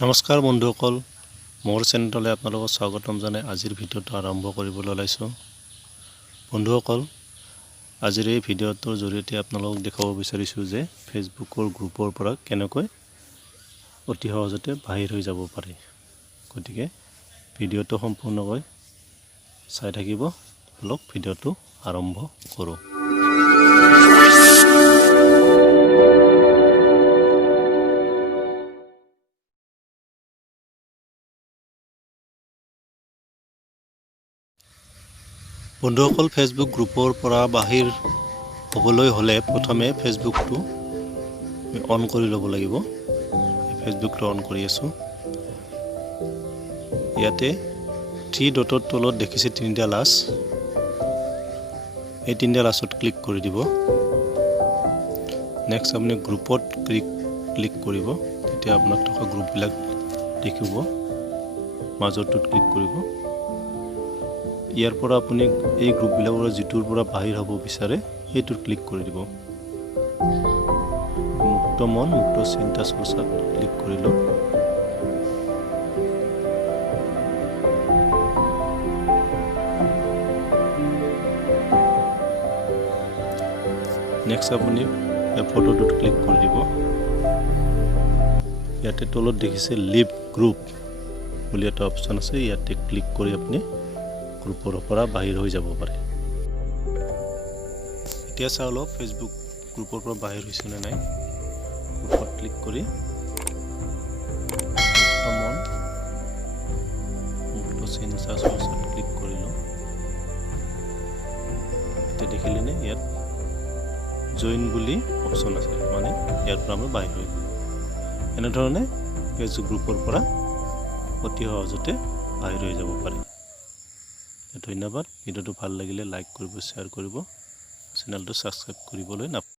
নমস্কাৰ বন্ধুসকল, মোৰ চেনেললৈ আপোনালোকক স্বাগতম জনাই আজিৰ ভিডিঅ'টো আৰম্ভ কৰিবলৈ ওলাইছোঁ। বন্ধুসকল, আজিৰ এই ভিডিঅ'টোৰ জৰিয়তে আপোনালোকক দেখাব বিচাৰিছোঁ যে ফেচবুকৰ গ্ৰুপৰ পৰা কেনেকৈ অতি সহজতে বাহিৰ হৈ যাব পাৰি। গতিকে ভিডিঅ'টো সম্পূৰ্ণকৈ চাই থাকিব। বলক ভিডিঅ'টো আৰম্ভ কৰোঁ। বন্ধুসকল, ফেচবুক গ্ৰুপৰ পৰা বাহিৰ হ'বলৈ হ'লে প্ৰথমে ফেচবুকটো অন কৰি ল'ব লাগিব। ফেচবুকটো অন কৰি আছোঁ। ইয়াতে 3 ডটৰ তলত দেখিছে 3টা লাছ, এই 3টা লাছত ক্লিক কৰি দিব। নেক্সট আপুনি গ্ৰুপত ক্লিক কৰিব, তেতিয়া আপোনাৰ থকা গ্ৰুপবিলাক দেখিব। মাজৰটোত ক্লিক কৰিব। ইয়াৰ পৰা আপুনি এই গ্ৰুপবিলাকৰ যিটোৰ পৰা বাহিৰ হ'ব বিচাৰে সেইটোত ক্লিক কৰি দিব। মুক্ত মন মুক্ত চিন্তা চৰ্চাত ক্লিক কৰি লওক। নেক্সট আপুনি ফটোটোত ক্লিক কৰি দিব। ইয়াতে তলত দেখিছে লিভ গ্ৰুপ বুলি এটা অপশ্যন আছে, ইয়াতে ক্লিক কৰি আপুনি গ্ৰুপৰ পৰা বাহিৰ হৈ যাব পাৰে। এতিয়া চাই লওক ফেচবুক গ্ৰুপৰ পৰা বাহিৰ হৈছে নে নাই। গ্ৰুপত ক্লিক কৰি মুক্ত চিন্তা চৰ্চাত ক্লিক কৰিলোঁ। এতিয়া দেখিলেনে ইয়াত জইন বুলি অপশ্যন আছে, মানে ইয়াৰ পৰা আমি বাহিৰ হৈ গ'ল। এনেধৰণে ফেচবুক গ্ৰুপৰ পৰা অতি সহজতে বাহিৰ হৈ যাব পাৰি। ধন্যবাদ। ভিডিঅ'টো ভাল লাগিলে লাইক কৰিব, শ্বেয়াৰ কৰিব, চেনেলটো ছাবস্ক্ৰাইব কৰিবলৈ নাপাহৰিব।